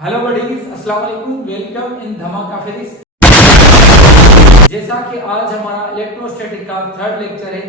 Hello buddies, अस्सलाम वालेकुम, welcome in धमाका फिजिक्स। जैसा कि आज हमारा इलेक्ट्रोस्टैटिक का थर्ड लेक्चर है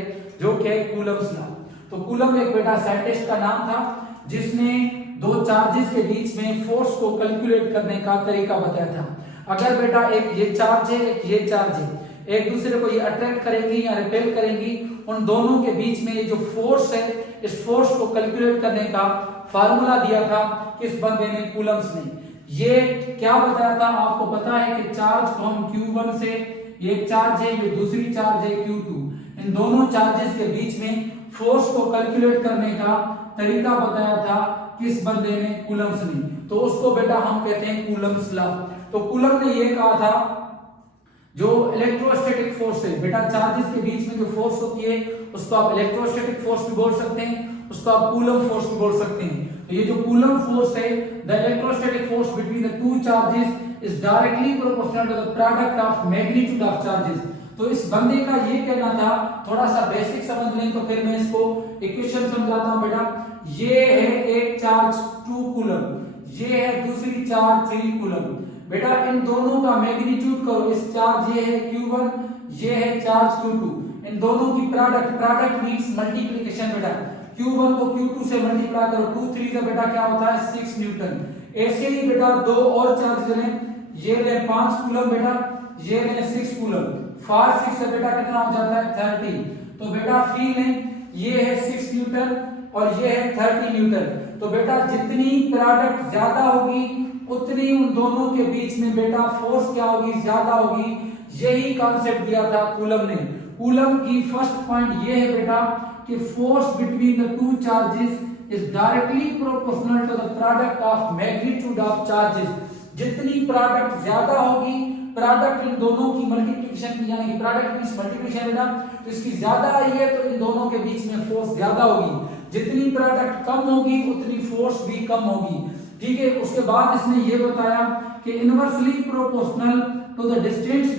जो कि कूलम्स लॉ। तो कूलम एक बेटा साइंटिस्ट का नाम था जिसने दो चार्जेस के बीच में फोर्स को कैलकुलेट करने का तरीका बताया था। अगर बेटा एक ये चार्ज है, एक ये चार्ज है, एक दूसरे को ये अट्रैक्ट करेंगी या रिपेल करेंगी, उन दोनों के बीच में ये जो फोर्स है, इस फोर्स को कैलकुलेट करने का फार्मूला दिया था किस बंदे ने, कूलम्स ने। ये क्या बताया था आपको पता है कि चार्ज को हम Q1 से, ये चार्ज है, ये दूसरी चार्ज है Q2, इन दोनों चार्जेस के बीच में फोर्स को कैलकुलेट करने का तरीका बताया था किस बंदे ने, कूलम्स ने। तो उसको बेटा हम कहते हैं कूलम्स लॉ। तो कूलम ने ये कहा था जो इलेक्ट्रोस्टैटिक फोर्स है बेटा, चार्जेस के बीच में जो फोर्स होती है उसको आप इलेक्ट्रोस्टैटिक फोर्स भी बोल सकते हैं, उसको आप कूलम फोर्स भी बोल सकते हैं। तो ये जो कूलम फोर्स है, the electrostatic force between the two charges is directly proportional to the product of magnitude of charges. तो इस बंदे का ये कहना था, थोड़ा सा बेसिक समझ लें तो फिर मैं इसको इक्वेशन समझाता हूं बेटा। ये है एक चार्ज 2 कूलम, ये है दूसरी चार्ज 3 कूलम। बेटा इन दोनों का मैग्नीट्यूड करो, इस चार्ज ये है Q1, ये है चार्ज Q2, इन दोनों की प्रोडक्ट मींस मल्टीप्लिकेशन बेटा। Q1 को Q2 से मल्टीप्लाई करो, 2 3 से बेटा क्या होता है 6 न्यूटन। ऐसे ही बेटा दो और चार्ज लें, ये ले 5 कूलम बेटा, ये ले 6 कूलम, 5 6 से बेटा कितना हो जाता है 30। तो बेटा फील है, ये है 6 न्यूटन और ये है 30 न्यूटन। तो बेटा जितनी प्रोडक्ट ज्यादा होगी उतनी उन दोनों के बीच में बेटा फोर्स क्या होगी, ज्यादा होगी। यही कॉन्सेप्ट दिया था कूलम ने। कूलम की फर्स्ट पॉइंट ये है बेटा कि force between the two charges is directly proportional to the product of magnitude of charges. जितनी प्रोडक्ट ज्यादा होगी, प्रोडक्ट इन दोनों की मल्टीप्लिकेशन की, यानी कि प्रोडक्ट मींस मल्टीप्लिकेशन बेटा, तो इसकी ज्यादा आई है तो इन दोनों के बीच में फोर्स ज्यादा होगी। जितनी प्रोडक्ट कम होगी उतनी फोर्स भी कम होगी। ठीक है। उसके बाद इसने ये बताया कि inversely proportional to the distance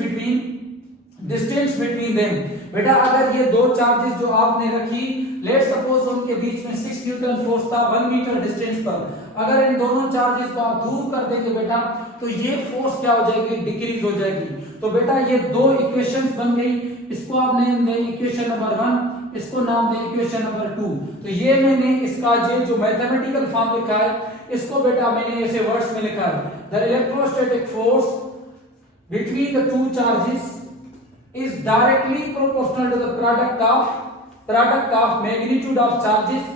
between them. बेटा अगर ये दो चार्जेस जो आपने रखी, लेट सपोज उनके बीच में 6 न्यूटन फोर्स था 1 मीटर डिस्टेंस पर, अगर इन दोनों चार्जेस को आप दूर कर देंगे बेटा तो ये फोर्स क्या हो जाएगी, डिक्रीज हो जाएगी। तो बेटा ये दो इक्वेशंस बन गई, इसको आपने इक्वेशन नंबर 1, इसको नाम दें इक्वेशन नंबर 2। तो ये मैंने इसका जो मैथमेटिकल फॉर्म लिखा है, इसको बेटा मैंने ऐसे वर्ड्स में लिखा है, the electrostatic force between the two charges is directly proportional to the product of magnitude of charges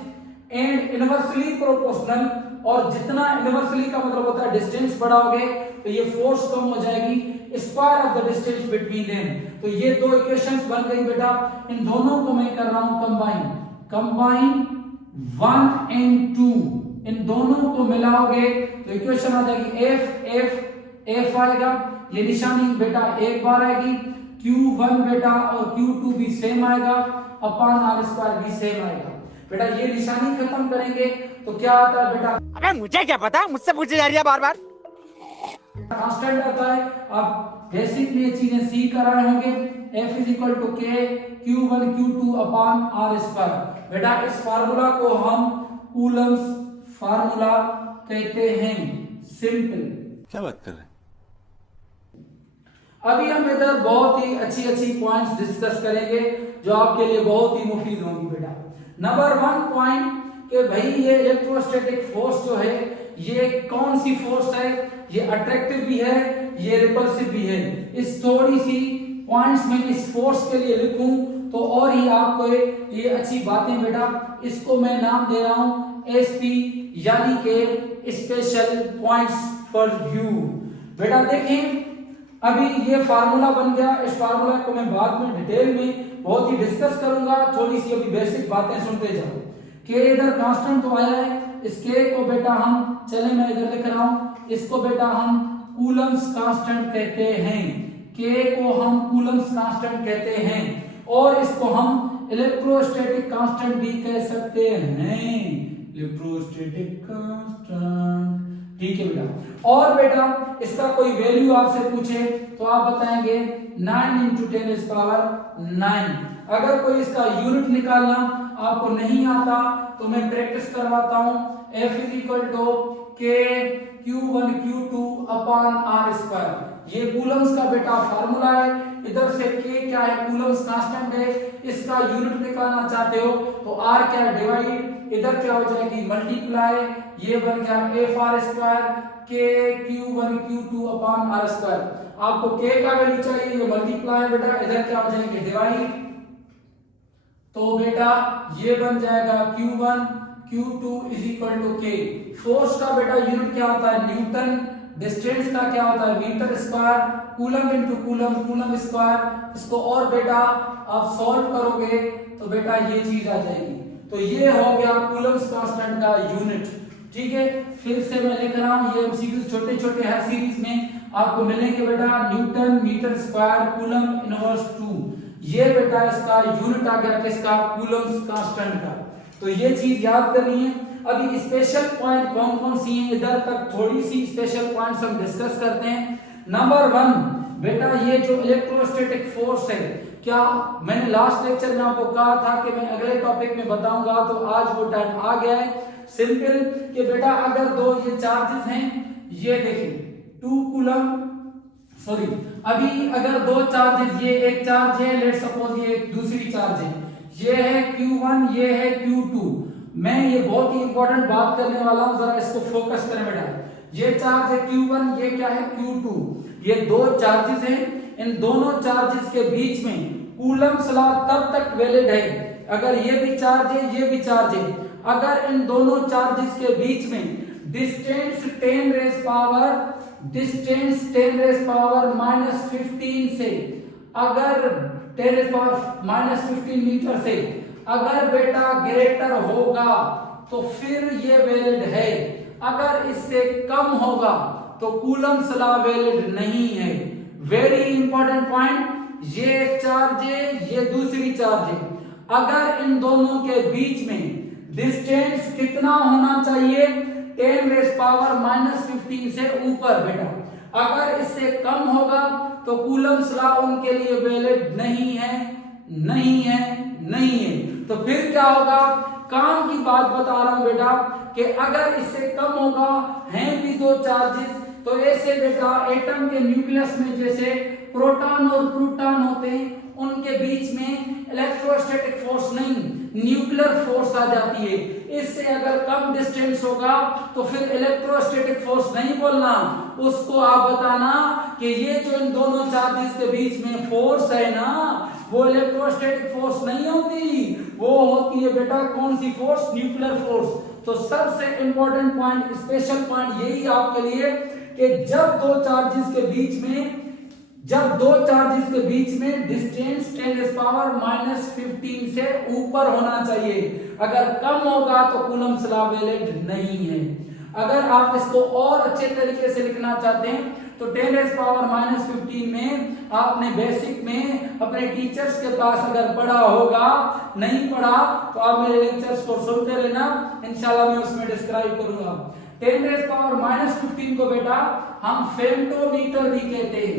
and inversely proportional, और जितना इनवर्सली का मतलब होता है डिस्टेंस बढ़ाओगे तो ये फोर्स कम हो जाएगी, square of the distance between them. तो ये दो इक्वेशंस बन गई बेटा। इन दोनों को मैं कर रहा हूं कंबाइन 1 and 2, इन दोनों को मिलाओगे तो इक्वेशन आ जाएगी F आएगा, ये निशानी बेटा एक बार आएगी, Q1 बेटा और Q2 भी सेम आएगा, अपॉन R स्क्वायर भी सेम आएगा। बेटा ये निशानी खत्म करेंगे तो क्या आता है बेटा, अबे मुझे क्या पता, मुझसे पूछे जा रही है बार बार। कांस्टेंट आता है। आप बेसिक में ये चीजें सीख कर रहे होंगे। F is equal to K Q1 Q2 upon R square. बेटा इस फार्मूला को हम कूलम्स फार्मूला कहते हैं। सिंपल। क्या बात कर रहे हैं? अभी हम इधर बहुत ही अच्छी पॉइंट्स डिस्कस करेंगे जो आपके लिए बहुत ही मुफीद होंगी बेटा। नंबर 1 पॉइंट कि भाई ये इलेक्ट्रोस्टैटिक फोर्स जो है ये कौन सी फोर्स है, ये अट्रैक्टिव भी है, ये रिपल्सिव भी है। इस थोड़ी सी पॉइंट्स में इस फोर्स के लिए लिखूं तो और ही आपको ये अच्छी बातें बेटा, इसको मैं नाम दे रहा हूं SP, यानी कि स्पेशल पॉइंट्स फॉर यू। बेटा देखें अभी ये फार्मूला बन गया, इस फार्मूला को मैं बाद में डिटेल में बहुत ही डिस्कस करूंगा। थोड़ी सी अभी बेसिक बातें सुनते जाओ। के इधर कांस्टेंट तो आया है, इस के को बेटा हम, चले मैं इधर लिख रहा हूं, इसको बेटा हम कूलम्स कांस्टेंट कहते हैं। के को हम कूलम्स कांस्टेंट कहते हैं और इसको हम इलेक्ट्रोस्टैटिक कांस्टेंट भी कह सकते हैं। इलेक्ट्रोस्टैटिक कांस्टेंट, ठीक है बेटा। और बेटा इसका कोई वैल्यू आपसे पूछे तो आप बताएंगे 9 × 10⁻⁹। अगर कोई इसका यूनिट निकालना आपको नहीं आता तो मैं प्रैक्टिस करवाता हूं। F is equal to K Q1 Q2 upon R square. ये कूलम्स का बेटा फार्मूला है। इधर से K क्या है, कूलम्स कांस्टेंट है, इसका यूनिट निकालना चाहते हो तो R क्या है, डिवाइड, इधर क्या हो जाएगी मल्टीप्लाई, ये बन गया F_R square K Q1 Q2 upon R square. आपको K का वैल्यू चाहिए, ये मल्टीप्लाई बेटा, इधर क्या हो जाएंगे डिवाइड, तो बेटा ये बन जाएगा Q1 Q2 is equal to K। Force का बेटा यूनिट क्या होता है न्यूटन, डिस्टेंस का क्या होता है metre square, coulomb into coulomb, coulomb square. इसको और बेटा आप सॉल्व करोगे तो बेटा ये चीज आ जाएगी। तो ये हो गया कूलम्स कांस्टेंट का यूनिट। ठीक है, फिर से मैं लिख रहा हूं, ये एमसीक्यूज छोटे छोटे हर सीरीज में आपको मिलेंगे बेटा। Newton metre square coulomb inverse 2, ये बेटा इसका यूनिट आ गया किसका, कूलम्स कांस्टेंट का। तो ये चीज याद करनी है। अभी स्पेशल पॉइंट कौन कौन सी हैं, इधर तक थोड़ी सी स्पेशल पॉइंट्स हम डिस्कस करते हैं। नंबर 1 बेटा, ये जो इलेक्ट्रोस्टैटिक फोर्स है, क्या मैंने लास्ट लेक्चर में आपको कहा था कि मैं अगले टॉपिक में बताऊंगा, तो आज वो टाइम आ गया है। सिंपल कि बेटा अगर दो ये चार्जेस हैं, ये देखिए 2 कूलम, सॉरी अभी अगर दो चार्जेस, ये एक चार्ज है, लेट्स सपोज ये दूसरी चार्ज है, ये है Q1 ये है Q2। मैं ये बहुत ही इंपॉर्टेंट बात करने वाला हूं, जरा इसको फोकस करें बेटा। ये चार्ज है Q1, ये क्या है Q2, ये दो चार्जेस हैं। इन दोनों चार्जेस के बीच में कूलम्स लॉ तब तक वैलिड है अगर ये भी चार्ज है ये भी चार्ज है, अगर इन दोनों चार्जेस के बीच में डिस्टेंस 10 रेज़ पावर -15 से, अगर 10 रेज़ पावर -15 मीटर से अगर बेटा ग्रेटर होगा तो फिर ये वैलिड है। अगर इससे कम होगा तो कूलम्स लॉ वैलिड नहीं है। वेरी इंपॉर्टेंट पॉइंट, ये एक चार्ज है ये दूसरी चार्ज है, अगर इन दोनों के बीच में डिस्टेंस कितना होना चाहिए, 10 रेज़ पावर -15 से ऊपर बेटा। अगर इससे कम होगा तो कूलम्स लॉ उनके लिए वैलिड नहीं है, नहीं है, नहीं है। तो फिर क्या होगा, काम की बात बता रहा हूं बेटा, कि अगर इससे कम होगा, हैं भी दो चार्जेस, तो ऐसे बेटा एटम के न्यूक्लियस में जैसे प्रोटॉन और प्रोटॉन होते हैं, उनके बीच में इलेक्ट्रोस्टैटिक फोर्स नहीं न्यूक्लियर फोर्स आ जाती है। इससे अगर कम डिस्टेंस होगा तो फिर इलेक्ट्रोस्टैटिक फोर्स नहीं बोलना, उसको आप बताना कि ये जो इन दोनों चार्जेस के बीच में फोर्स है ना, वो इलेक्ट्रोस्टैटिक फोर्स नहीं होती, वो होती है बेटा कौन सी फोर्स, न्यूक्लियर फोर्स। तो सबसे इंपॉर्टेंट पॉइंट, स्पेशल पॉइंट यही आपके लिए कि जब दो चार्जेस के बीच में डिस्टेंस 10 रेज़ पावर -15 से ऊपर होना चाहिए, अगर कम होगा तो कूलम्स लॉ वैलिड नहीं है। अगर आप इसको और अच्छे तरीके से लिखना चाहते हैं तो 10 रेज़ पावर -15 में आपने बेसिक में अपने टीचर्स के पास अगर पढ़ा होगा, नहीं पढ़ा तो आप मेरे लेक्चर्स को सुनते रहना, इंशाल्लाह मैं उसमें डिस्क्राइब करूंगा। 10 रेज़ पावर -15 को बेटा हम फेम्टोमीटर भी कहते हैं,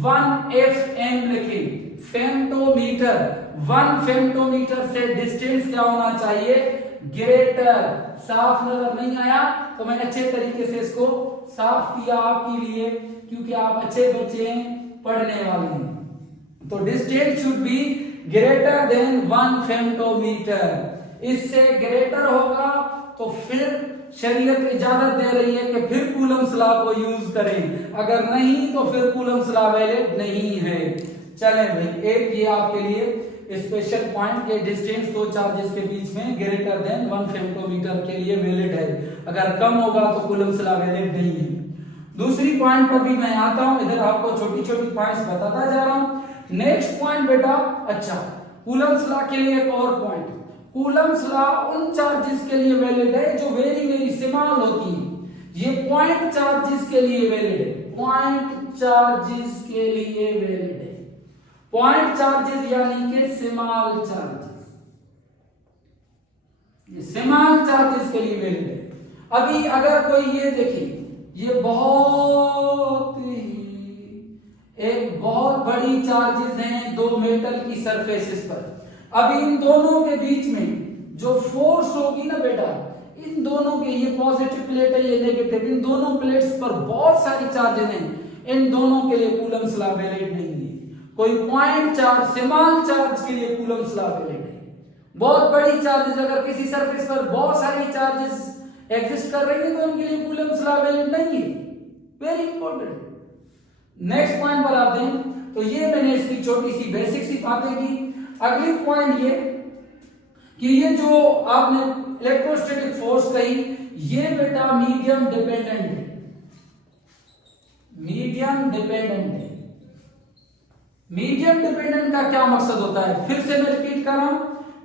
1 FM लिखे, फेम्टोमीटर। 1 फेम्टोमीटर से डिस्टेंस क्या होना चाहिए, ग्रेटर। साफ नजर नहीं आया तो मैं अच्छे तरीके से इसको साफ किया आपके लिए, क्योंकि आप अच्छे बच्चे हैं, पढ़ने वाले हैं। तो distance should be greater than 1 फेम्टोमीटर। इससे ग्रेटर होगा तो फिर शरीयत इजाजत दे रही है कि फिर कूलम्स लॉ को यूज करें, अगर नहीं तो फिर कूलम्स लॉ वैलिड नहीं है। चले भाई, एक ये आपके लिए स्पेशल पॉइंट के डिस्टेंस दो चार्जेस के बीच में ग्रेटर देन 1 फेम्टोमीटर के लिए वैलिड है, अगर कम होगा तो कूलम्स लॉ वैलिड नहीं है। दूसरी पॉइंट पर भी मैं आता हूं, इधर आपको छोटी छोटी पॉइंट्स बताता जा रहा हूं। नेक्स्ट पॉइंट बेटा, अच्छा कूलम्स लॉ के लिए एक और पॉइंट, कूलम्स लॉ उन चार्जेस के लिए वैलिड है जो वेरी वेरी स्मॉल होती है। ये पॉइंट चार्जेस के लिए वैलिड है, पॉइंट चार्जेस के लिए वैलिड है। पॉइंट चार्जेस यानी कि स्मॉल चार्जेस, ये स्मॉल चार्जेस के लिए वैलिड है। अभी अगर कोई ये देखिए, ये एक बहुत बड़ी चार्जेस हैं दो मेटल की सरफेसेस पर, अभी इन दोनों के बीच में जो फोर्स होगी ना बेटा, इन दोनों के, ये पॉजिटिव प्लेट है ये नेगेटिव, इन दोनों प्लेट्स पर बहुत सारी चार्जेस हैं, इन दोनों के लिए कूलम्स लॉ वैलिड नहीं है। कोई पॉइंट चार्ज, स्मॉल चार्ज के लिए कूलम्स लॉ वैलिड है। बहुत बड़ी चार्जेस, अगर किसी सरफेस पर बहुत सारी चार्जेस एग्जिस्ट कर रही है तो उनके लिए कूलम्स लॉ वैलिड नहीं है। Very important. नेक्स्ट पॉइंट पर आते हैं। तो ये मैंने इसकी छोटी सी बेसिक सी बातें की। अगली पॉइंट ये कि ये जो आपने इलेक्ट्रोस्टैटिक फोर्स कही, ये बेटा मीडियम डिपेंडेंट है। मीडियम डिपेंडेंट है। मीडियम डिपेंडेंट का क्या मकसद होता है, फिर से मैं रिपीट कर रहा हूं।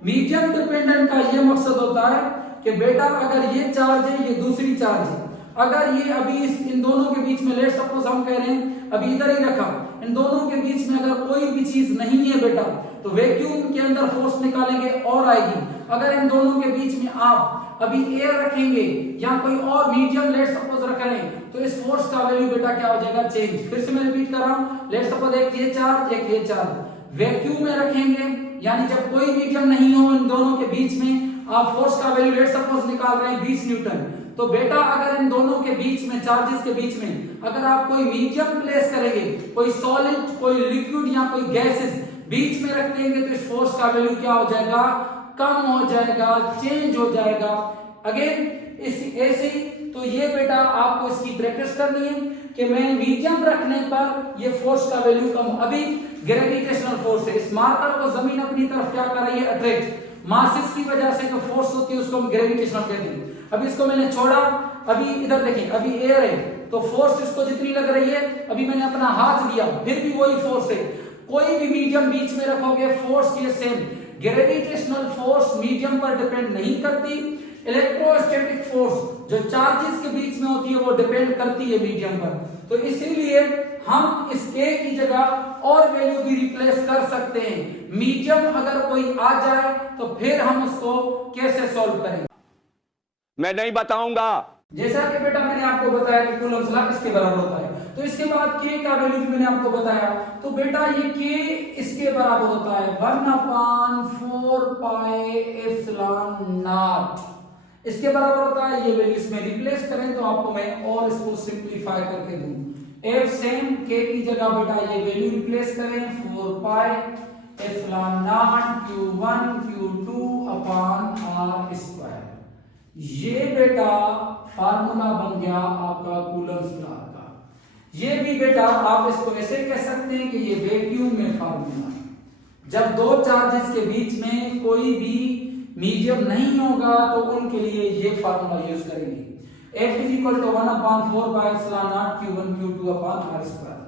मीडियम डिपेंडेंट का ये मकसद होता है कि बेटा अगर ये चार्ज है, ये दूसरी चार्ज है, अगर ये अभी इन दोनों के बीच में, लेट्स सपोज हम कह रहे हैं अभी इधर ही रखा, इन दोनों के बीच में अगर कोई भी चीज नहीं है बेटा, तो वैक्यूम के अंदर फोर्स निकालेंगे और आएगी। अगर इन दोनों के बीच में आप अभी एयर रखेंगे या कोई और मीडियम लेट्स सपोज रख रहे हैं, तो इस फोर्स का वैल्यू बेटा क्या हो जाएगा, चेंज। फिर से मैं रिपीट कर रहा हूं, लेट्स सपोज एक ये चार्ज एक ये चार्ज, वैक्यूम में रखेंगे यानी जब कोई मीडियम नहीं हो इन दोनों के बीच में, आप फोर्स का वैल्यू लेट्स सपोज निकाल रहे हैं 20 न्यूटन। तो बेटा अगर इन दोनों के बीच में, चार्जेस के बीच में अगर आप कोई मीडियम प्लेस करेंगे, कोई सॉलिड, कोई लिक्विड या कोई गैसेस बीच में रख देंगे, तो इस फोर्स का वैल्यू क्या हो जाएगा, कम हो जाएगा, चेंज हो जाएगा। अगेन इस ऐसे, तो ये बेटा आपको इसकी प्रैक्टिस करनी है कि मैं मीडियम रखने पर ये फोर्स का वैल्यू कम। अभी ग्रेविटेशनल फोर्स है, इस मार्कर को जमीन अपनी तरफ क्या कर रही है, अट्रैक्ट। मासेस की वजह से जो फोर्स होती है उसको हम ग्रेविटेशनल कहते हैं। अभी इसको मैंने छोड़ा, अभी इधर देखें, अभी एयर है तो फोर्स इसको जितनी लग रही है, अभी मैंने अपना हाथ दिया फिर भी वही फोर्स है। कोई भी मीडियम बीच में रखोगे फोर्स ये सेम। ग्रेविटेशनल फोर्स मीडियम पर डिपेंड नहीं करती, इलेक्ट्रोस्टैटिक फोर्स जो चार्जेस के बीच में होती है वो डिपेंड करती है मीडियम पर। तो इसीलिए हम इस K की जगह और वैल्यू भी रिप्लेस कर सकते हैं। मीडियम अगर कोई आ जाए तो फिर हम उसको कैसे सॉल्व करेंगे, मैं नहीं बताऊंगा। जैसा कि बेटा मैंने आपको बताया कि कूलम्स लॉ किसके बराबर होता है, तो इसके बाद K का वैल्यू भी मैंने आपको बताया। तो बेटा ये K इसके बराबर होता है 1/4 पाई एप्सिलॉन नॉट, इसके बराबर होता है। ये वैल्यू इसमें रिप्लेस करें तो आपको मैं और इसको सिंपलीफाई करके दूं। F सेम, K की जगह बेटा ये वैल्यू रिप्लेस करें 4 पाई epsilon not Q1 Q2 upon R square. ये बेटा फार्मूला बन गया आपका कूलम्स लॉ का। ये भी बेटा आप इसको ऐसे कह सकते हैं कि ये वैक्यूम में फार्मूला है। जब दो चार्जेस के बीच में कोई भी मीडियम नहीं होगा तो उनके लिए ये फार्मूला यूज करेंगे। F is equal to 1/4 pi epsilon not Q1 Q2 upon R square.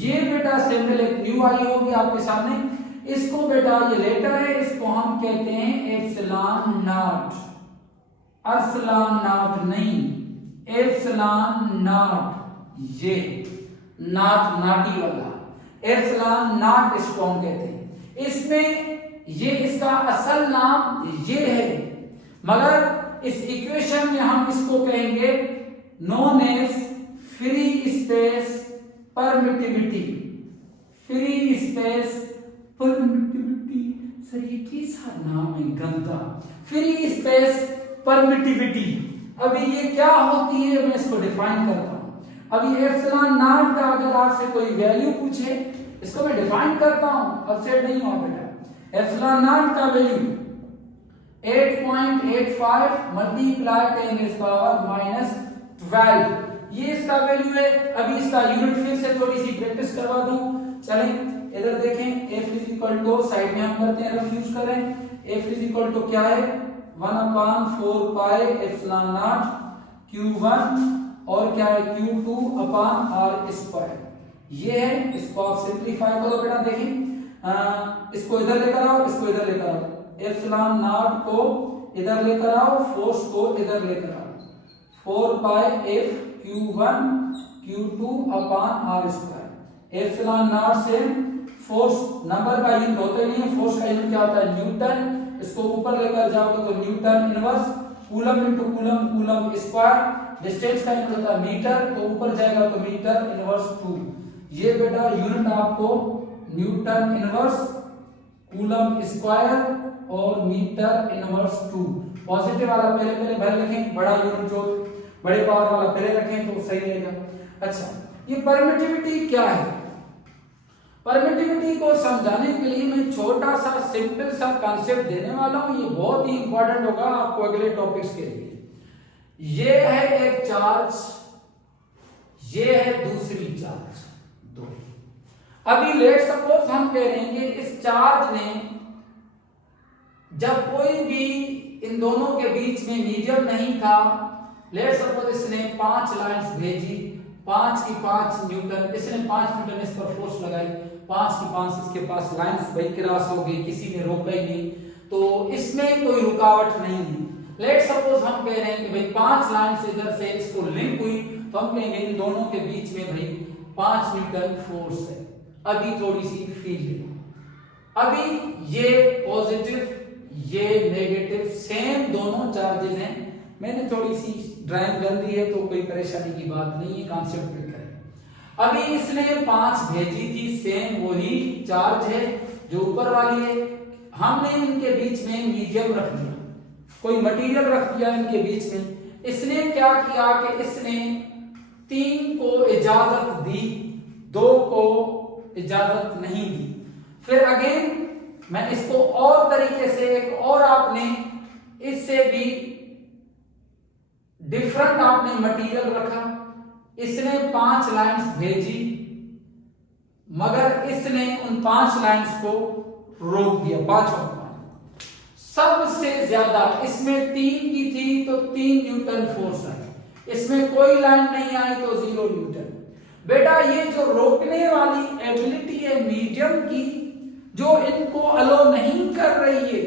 ये बेटा सिंबल एक न्यू आई होगी आपके सामने। इसको बेटा ये लेटर है, इसको हम कहते हैं एप्सिलॉन नॉट। अर्सलान नॉट नहीं, एप्सिलॉन नॉट, ये नॉट नाटी वाला एप्सिलॉन नॉट इसको हम कहते हैं। इसमें ये इसका असल नाम ये है, मगर इस इक्वेशन में हम इसको कहेंगे known as free space permittivity. Free space permittivity, sir ये कैसा नाम है गंदा, फ्री स्पेस परमिटिविटी। अभी ये क्या होती है मैं इसको डिफाइन करता हूं। अभी एप्सिलॉन नॉट का अगर आपसे कोई वैल्यू पूछे, इसको मैं डिफाइन करता हूं, अपसेट नहीं हुआ बेटा। एप्सिलॉन नॉट का वैल्यू 8.85 मल्टीप्लाई 10⁻⁻12, ये इसका वैल्यू है। अभी इसका यूनिट फिर से थोड़ी सी प्रैक्टिस करवा दूं, चलें इधर देखें। F is equal to, side में हम करते हैं, रफ यूज करें। F इज इक्वल टू क्या है, 1/4 पाई एप्सिलॉन नॉट Q1 और क्या है Q2 अपॉन R स्क्वायर। ये है, इसको आप सिंपलीफाई करो बेटा। देखें इसको इधर लेकर आओ, इसको इधर लेकर आओ, एप्सिलॉन नॉट को इधर लेकर आओ, फोर्स को इधर लेकर आओ। 4 पाई F Q1 Q2 upon R square. Epsilon not से फोर्स नंबर का यूनिट होता ही नहीं है, फोर्स का यूनिट क्या होता है, न्यूटन। इसको ऊपर लेकर जाओगे तो Newton inverse, coulomb into coulomb, coulomb square. Distance का यूनिट होता है मीटर, तो ऊपर जाएगा तो मीटर इनवर्स 2। ये बेटा यूनिट आपको न्यूटन इनवर्स, कूलम स्क्वायर और मीटर इनवर्स 2। पॉजिटिव वाला पहले भर लिखें, बड़ा यूनिट जो बड़े पावर वाला पहले रखें तो सही रहेगा। अच्छा, ये परमिटिविटी क्या है? परमिटिविटी को समझाने के लिए मैं छोटा सा सिंपल सा कॉन्सेप्ट देने वाला हूं, ये बहुत ही इंपॉर्टेंट होगा आपको अगले टॉपिक्स के लिए। ये है एक चार्ज, ये है दूसरी चार्ज, दो। अभी लेट सपोज हम कह रहे हैं कि इस चार्ज ने जब कोई भी इन दोनों के बीच में मीडियम नहीं था, लेट सपोज इसने 5 लाइंस भेजी, 5 की 5 न्यूटन, इसने 5 न्यूटन इस पर फोर्स लगाई, 5 की 5 इसके पास लाइंस भाई क्रॉस हो गई, किसी ने रोका ही नहीं, तो इसमें कोई रुकावट नहीं है। लेट सपोज हम कह रहे हैं कि भाई 5 लाइंस इधर से इसको लिंक हुई, तो हम कहेंगे इन दोनों के बीच में भाई 5 न्यूटन फोर्स है। अभी थोड़ी सी फील है, अभी ये पॉजिटिव ये नेगेटिव सेम दोनों चार्जेस हैं। मैंने थोड़ी सी ड्राइंग कर दी है तो कोई परेशानी की बात नहीं है, कॉन्सेप्ट पे करें। अभी इसने 5 भेजी थी, सेम वही चार्ज है जो ऊपर वाली है, हमने इनके बीच में मीडियम रख दिया, कोई मटेरियल रख दिया इनके बीच में। इसने क्या किया कि इसने 3 को इजाजत दी, 2 को इजाजत नहीं दी। फिर अगेन मैं इसको और तरीके से एक और आपने इससे भी डिफरेंट आपने मटेरियल रखा, इसने 5 लाइंस भेजी मगर इसने उन 5 लाइंस को रोक दिया, 5 सबसे ज्यादा इसमें 3 की थी तो 3 न्यूटन फोर्स आई, इसमें कोई लाइन नहीं आई तो 0 न्यूटन। बेटा ये जो रोकने वाली एबिलिटी है मीडियम की, जो इनको अलो नहीं कर रही है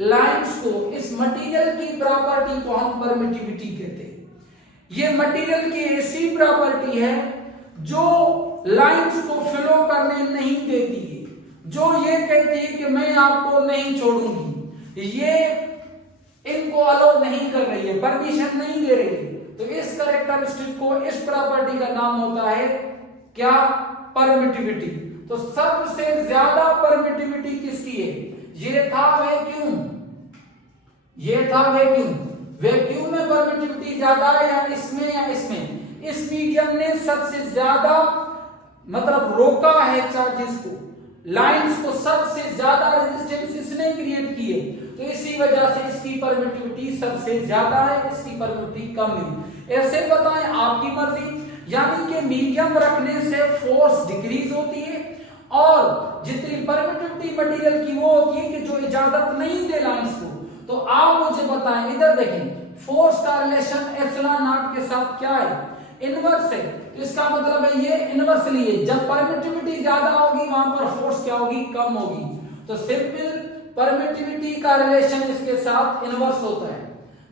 लाइंस को, इस मटेरियल की प्रॉपर्टी को हम परमिटिविटी कहते हैं। ये मटेरियल की ऐसी प्रॉपर्टी है जो लाइंस को फ्लो करने नहीं देती है, जो ये कहती है कि मैं आपको नहीं छोड़ूंगी, ये इनको अलो नहीं कर रही है, परमिशन नहीं दे रही है। तो इस कैरेक्टरिस्टिक को, इस प्रॉपर्टी का नाम होता है क्या? परमिटिविटी। तो सबसे ज्यादा परमिटिविटी किसकी है? ये था वैक्यूम, ये था वैक्यूम। वैक्यूम में परमिटिविटी ज्यादा है या इसमें या इसमें? इस मीडियम ने सबसे ज्यादा मतलब रोका है चार्जेस को, लाइंस को, सबसे ज्यादा रेजिस्टेंस इसने क्रिएट की है, तो इसी वजह से इसकी परमिटिविटी सबसे ज्यादा है, इसकी परमिटिविटी कम है। ऐसे बताएं आपकी मर्जी, यानी कि मीडियम रखने से फोर्स डिक्रीज होती है और जितनी परमिटिविटी मटेरियल की वो होती है कि जो इजाजत नहीं दे लाइंस को। तो आप मुझे बताएं, इधर देखें, फोर्स का रिलेशन एप्सिलॉन नॉट के साथ क्या है? इनवर्स है। तो इसका मतलब है ये इनवर्सली है, जब परमिटिविटी ज्यादा होगी वहां पर फोर्स क्या होगी? कम होगी। तो सिंपल परमिटिविटी का रिलेशन इसके साथ इनवर्स होता है।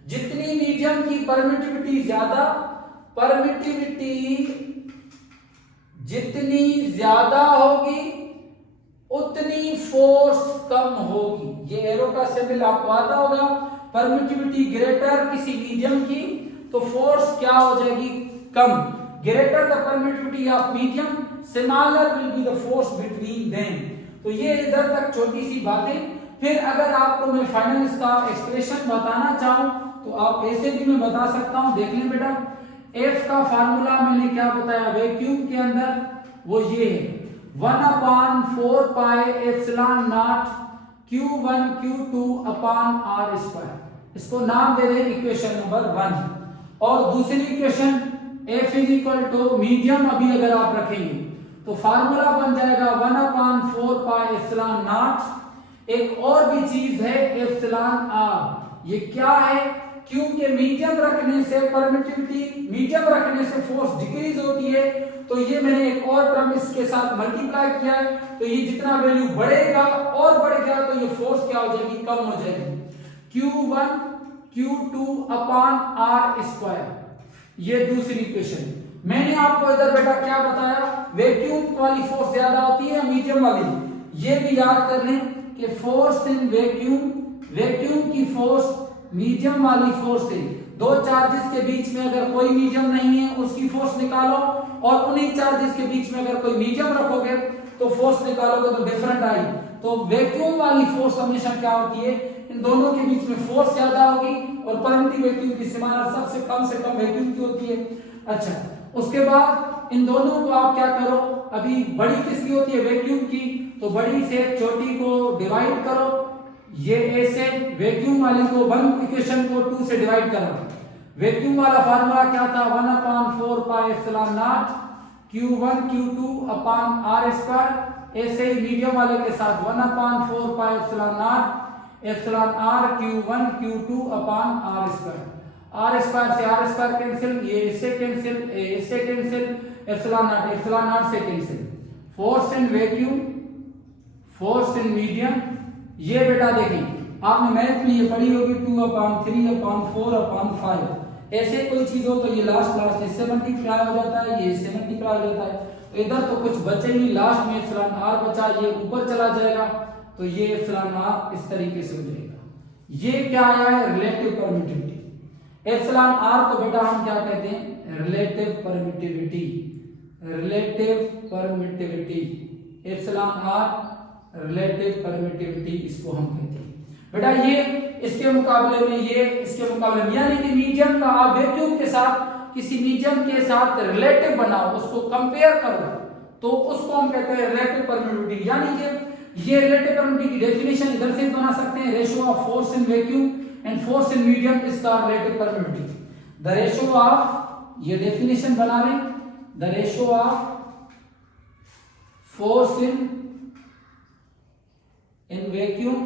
जितनी मीडियम की परमिटिविटी ज्यादा, परमिटिविटी जितनी ज्यादा होगी उतनी फोर्स कम होगी। ये एरो का सिंबल आपको आता होगा। परमिटिविटी ग्रेटर किसी मीडियम की तो फोर्स क्या हो जाएगी? कम। Greater the permittivity of medium, smaller will be the force between them. तो ये इधर तक छोटी सी बातें। फिर अगर आपको मैं फाइनल इसका एक्सप्रेशन बताना चाहूं तो आप ऐसे भी मैं बता सकता हूं। देख लें बेटा, एफ का फार्मूला मैंने क्या बताया वैक्यूम के अंदर, वो ये है 1/4 pi epsilon not Q1 Q2 upon R square. इसको नाम दे दें इक्वेशन नंबर 1। और दूसरी equation F is equal to medium, अभी अगर आप रखेंगे तो फार्मूला बन जाएगा 1/4 पाई एप्सिलॉन नॉट। एक और भी चीज है एप्सिलॉन R। ये क्या है? क्योंकि मीडियम रखने से परमिटिविटी, मीडियम रखने से फोर्स डिक्रीज होती है, तो ये मैंने एक और टर्म इसके साथ मल्टीप्लाई किया है, तो ये जितना वैल्यू बढ़ेगा और बढ़ गया तो ये फोर्स क्या हो जाएगी? कम हो जाएगी। Q1 Q2 upon R square. ये दूसरी इक्वेशन। मैंने आपको इधर बेटा क्या बताया? वैक्यूम वाली फोर्स ज्यादा होती है मीडियम वाली। ये भी याद कर लें कि फोर्स इन वैक्यूम, वैक्यूम की फोर्स मीडियम वाली फोर्स है। दो चार्जेस के बीच में अगर कोई मीडियम नहीं है उसकी फोर्स निकालो, और उन्हीं चार्जेस के बीच में अगर कोई मीडियम रखोगे तो फोर्स निकालोगे तो डिफरेंट आई। तो वैक्यूम वाली फोर्स हमेशा क्या होती है, इन दोनों के बीच में फोर्स ज्यादा होगी और परमिटिव वैक्यूम की सीमा सबसे कम वैक्यूम की होती है। अच्छा, उसके बाद इन दोनों को आप क्या करो, अभी बड़ी किसकी होती है, वैक्यूम की, तो बड़ी से छोटी को डिवाइड करो, ये ए से वैक्यूम वाली को 1 इक्वेशन को 2 से डिवाइड करो। वैक्यूम वाला फार्मूला क्या था, 1/4 pi epsilon not Q1 Q2 upon R square. ऐसे ही मीडियम वाले के साथ 1/4 pi epsilon not epsilon R Q1 Q2 upon R square. R square से R स्क्वायर कैंसिल, ये इससे कैंसिल, इससे कैंसिल, एप्सिलॉन नॉट से cancel. Force in vacuum, force in medium, ये बेटा देखिए आपने मैथ में ये पढ़ी होगी 2/3/4/5। ऐसे कोई चीज हो तो ये लास्ट इससे मल्टीप्लाई हो जाता है, ये इससे मल्टीप्लाई हो जाता है, तो इधर तो कुछ बचे ही, लास्ट में एप्सिलॉन r बचा, ये ऊपर चला जाएगा, तो ये एप्सिलॉन r इस तरीके से हो जाएगा। ये क्या आया है, रिलेटिव परमिटिविटी। एप्सिलॉन r को बेटा हम क्या कहते हैं, relative permittivity. Relative permittivity, epsilon r relative permittivity इसको हम कहते हैं बेटा। ये इसके मुकाबले में, ये इसके मुकाबले में, यानी कि मीडियम का आप वैक्यूम के साथ किसी मीडियम के साथ रिलेटिव बनाओ, उसको कंपेयर करो, तो उसको हम कहते हैं रिलेटिव परमिटिविटी। यानी कि ये रिलेटिव परमिटिविटी की डेफिनेशन इधर से बना सकते हैं, ratio of force in vacuum and force in medium is the relative permittivity. The ratio of, ये डेफिनेशन बना लें, the ratio of force in vacuum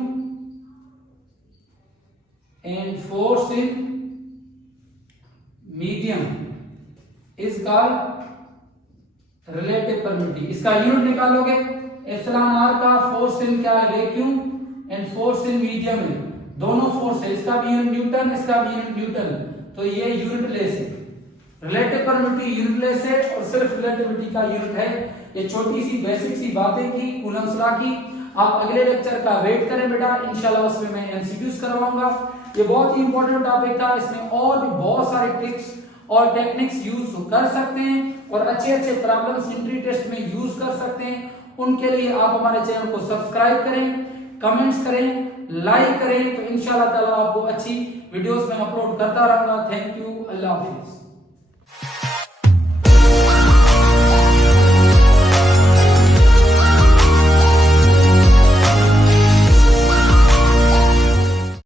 and force in medium is called relative permittivity। इसका unit निकालोगे, epsilon r का force in क्या है, vacuum, and force in medium है, दोनों फोर्स है, इसका भी यूनिट न्यूटन, इसका भी यूनिट न्यूटन, तो ये यूनिट लेस है। रिलेटिव परमिटिविटी यूनिट लेस है और सिर्फ रिलेटिविटी का यूनिट है। ये छोटी सी बेसिक सी बातें की कूलम्ब्स लॉ की, आप अगले लेक्चर का वेट करें बेटा, इंशाल्लाह उसमें मैं एमसीक्यूज करवाऊंगा। ये बहुत ही इंपॉर्टेंट टॉपिक था, इसमें और भी बहुत सारे ट्रिक्स और टेक्निक्स यूज कर सकते हैं और अच्छे प्रॉब्लम्स एंट्री टेस्ट में यूज कर सकते हैं। उनके लिए आप हमारे चैनल को सब्सक्राइब करें, कमेंट्स करें, लाइक करें, तो इंशाल्लाह ताला आपको अच्छी वीडियोस में अपलोड करता रहूंगा। Thank you, Allah Hafiz.